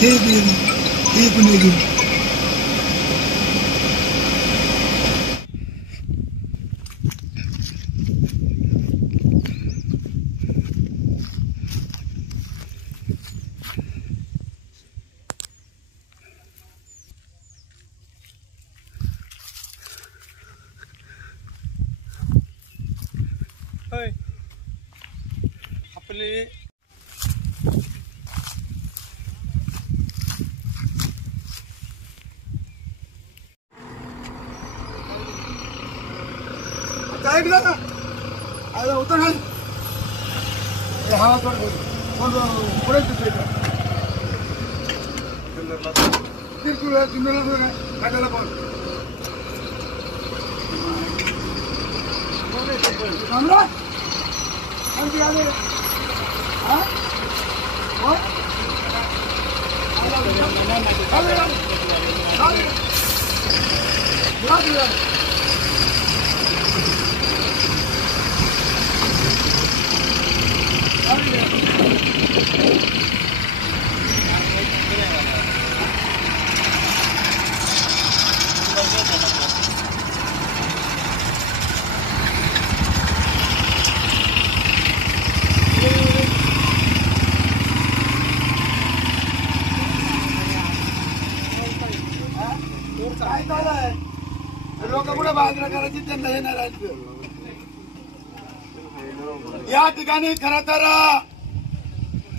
हे पण एक आपले उतर हवा पुढे काढायला पण आणखी आले लोक कुठे बाजरा करायची त्यांना हे नाही. या ठिकाणी खर तर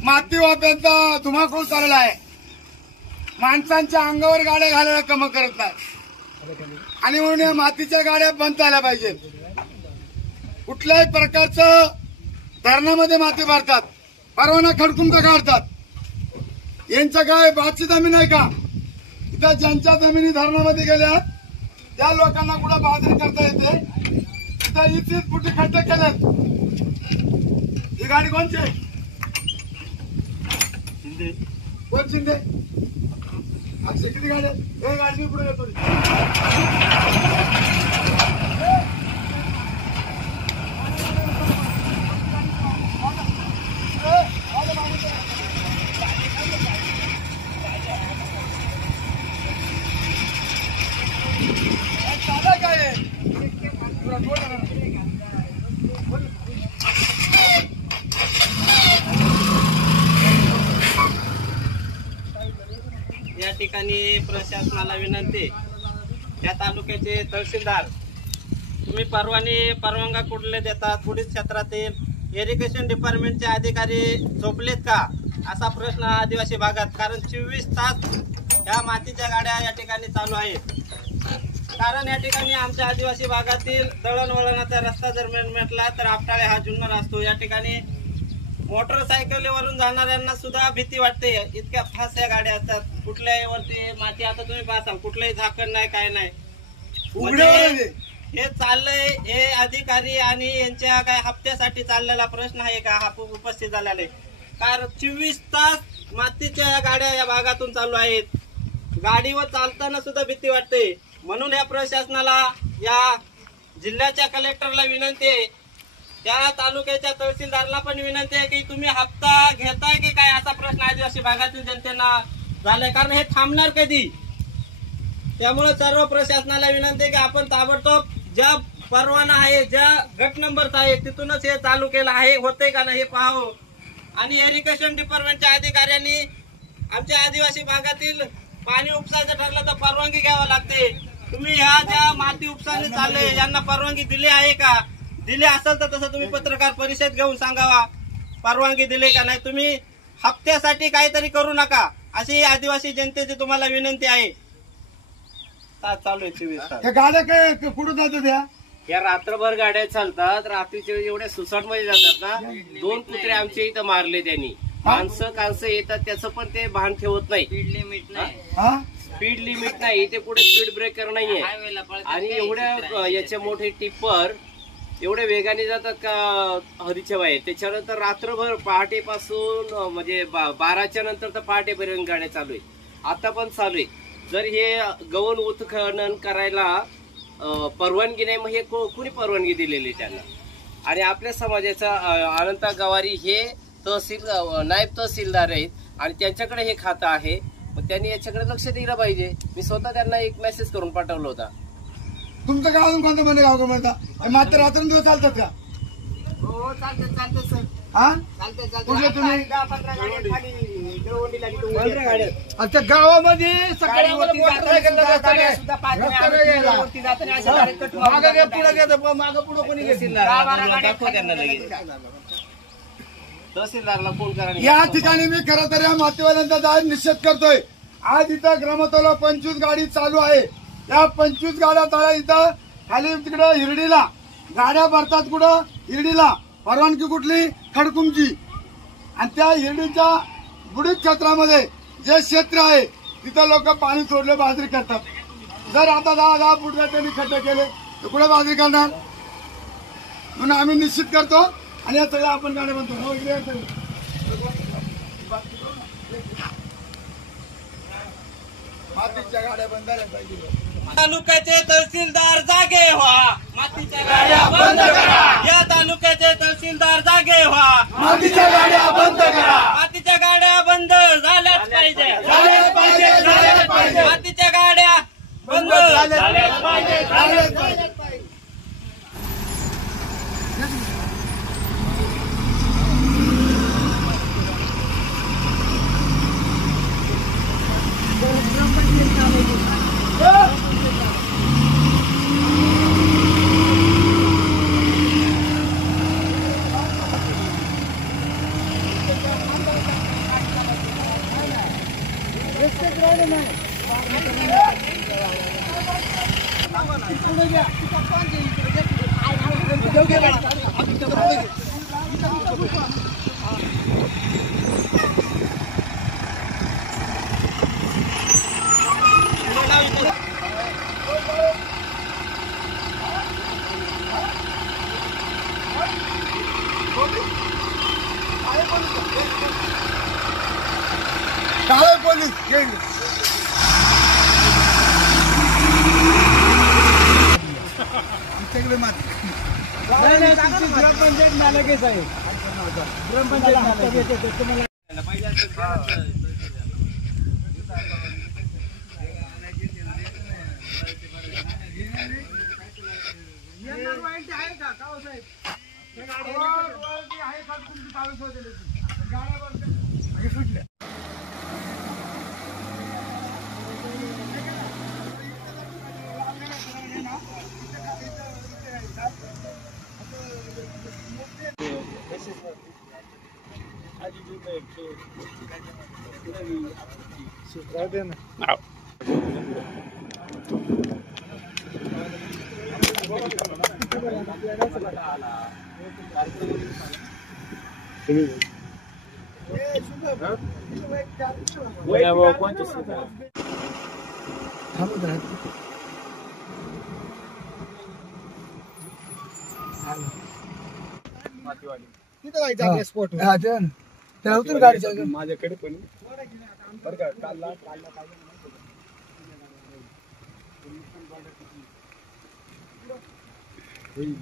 माती वाप्यांचा धुमाकूळ चालला आहे. माणसांच्या अंगावर गाड्या घालायला कम करत नाही आणि म्हणून या मातीच्या गाड्या बंद झाल्या पाहिजेत. कुठल्याही प्रकारचं धरणामध्ये माती भरतात, परवाना खडकून का काढतात. यांचं काय बादची जमीन आहे का? इथं ज्यांच्या जमिनी धरणामध्ये गेल्या त्या लोकांना कुठं बाजरी करता येते. इथं इथेच कुठे खड्डे केलेत. ही गाडी कोणची आहे? शिंदे. कोण शिंदे? अक्षय किती गाडी? हे गाडी पुढे येतो. या ठिकाणी प्रशासनाला विनंती, या तालुक्याचे तहसीलदार तुम्ही परवानगा कुठले देतात? पोलीस क्षेत्रातील इरिगेशन डिपार्टमेंटचे अधिकारी झोपलेत का असा प्रश्न आदिवासी भागात. कारण 24 तास या मातीच्या गाड्या या ठिकाणी चालू आहेत. कारण या ठिकाणी आमच्या आदिवासी भागातील दळणवळणाचा रस्ता जर म्हटला तर आपटाळे हा जुन्नर असतो. या ठिकाणी मोटरसायकलीवरून जाणाऱ्यांना सुद्धा भीती वाटते. इतक्या फास्ट या गाड्या असतात. कुठल्याही वरती माती, आता तुम्ही पाहता कुठलंही झाकण नाही, काय नाही. हे चाललंय हे अधिकारी आणि यांच्या काय हप्त्यासाठी चाललेला प्रश्न आहे का हा उपस्थित झालेला आहे. कारण 24 तास मातीच्या गाड्या या भागातून चालू आहेत. गाडीवर चालताना सुद्धा भीती वाटते. म्हणून या प्रशासनाला, या जिल्ह्याच्या कलेक्टरला विनंती आहे, त्या तालुक्याच्या तहसीलदारला पण विनंती आहे की तुम्ही हप्ता घेताय की काय असा प्रश्न आदिवासी भागातील जनतेला झालाय. कारण हे थांबणार कधी? त्यामुळे सर्व प्रशासनाला विनंती आहे की आपण ताबडतोब ज्या परवाना आहे, ज्या गट नंबरचा आहे तिथूनच हे चालू केलं आहे, होते का नाही हे पाहावं. आणि इरिगेशन डिपार्टमेंटच्या अधिकाऱ्यांनी आमच्या आदिवासी भागातील पाणी उपसायचं ठरलं तर परवानगी घ्यावी लागते. तुम्ही ह्या ज्या माती उपसाने चालले यांना परवानगी दिली आहे का? दिले असेल तर तसं तुम्ही पत्रकार परिषद घेऊन सांगावा परवानगी दिली का नाही. तुम्ही हप्त्यासाठी काहीतरी करू नका अशी आदिवासी जनतेची तुम्हाला विनंती आहे. चालू आहे 24 तास. गाड्या काय कुठं जातात? या रात्रभर गाड्या चालतात. रात्रीचे एवढ्या सुसाट मध्ये जातात ना. 2 कुत्रे आमच्या इथं मारले त्यांनी. माणसं येतात त्याचं पण ते भान ठेवत नाही. स्पीड लिमिट नाही, ते पुढे स्पीड ब्रेकर नाहीये. आणि एवढ्या याचे मोठे टिप्पर एवढ्या वेगाने जातात का हरीच्या बाहेर. त्याच्यानंतर रात्रभर पहाटेपासून म्हणजे 12च्या नंतर तर पहाटेपर्यंत गाड्या चालू आहे. आता पण चालू आहे. जर हे गौण उत्खनन करायला परवानगी नाही, मग हे कुणी परवानगी दिलेली त्यांना? आणि आपल्या समाजाचा अनंता गवारी हे नायब तहसीलदार आहेत. आणि त्यांच्याकडे हे खातं आहे, मग त्यांनी याच्याकडे लक्ष दिलं पाहिजे. मी स्वतः त्यांना एक मेसेज करून पाठवला होता. तुमचं गाव अजून कोणतं म्हणलं गाव म्हणता मात्र रात्रंदिवस चालतात का? हो चालते सर. हा चालते कुठले तुम्ही? 10-15 गाड्या खाली दळवंडीला गेलो. अच्छा गावामध्ये सकाळी गाडीवरती जाताना सुद्धा पाच गाड्यावरती जाताना अशा गाड्या कट मारून मागं पुढं कोणी दाखवा त्यांना लगेच. तहसीलदारला फोन करा. या ठिकाणी मी खरं तर या मातीवाल्यांचा आज निषेध करतोय. आज इथं ग्रामतला 25 गाडी चालू आहे. या 25 गाड्या तळा इथं खाली तिकडे हिरडीला गाड्या भरतात. कुठं हिरडीला परवानगी कुठली? खडकुंची. आणि त्या हिरडीच्या बुडीत क्षेत्रामध्ये जे क्षेत्र आहे तिथं लोक पाणी सोडले बाजरी करतात. जर आता 10 फूट त्यांनी खड्डे केले तर कुठे बाजरी करणार? म्हणून आम्ही निश्चित करतो आणि या सगळ्या आपण गाड्या बनतो. मातीच्या गाड्या बंद झाल्या पाहिजे. तालुक्याचे तहसीलदार जागे व्हा, मातीच्या गाड्या बंद करा. या तालुक्याचे तहसीलदार जागे व्हा, मातीच्या गाड्या बंद करा. मातीच्या गाड्या बंद झाल्याच पाहिजे. मातीच्या गाड्या बंद झाल्याच पाहिजे. काळे पोलीस आमच्याकडे माती ग्रामपंचायत नालायक आहे. ग्रामपंचायत सुटल्या. तिथं जायचं आपल्या स्पॉट माझ्याकडे पण बरं का काढला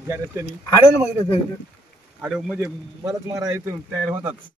रस्त्याने आडव म्हणजे मलाच मारा येतो तयार होतात.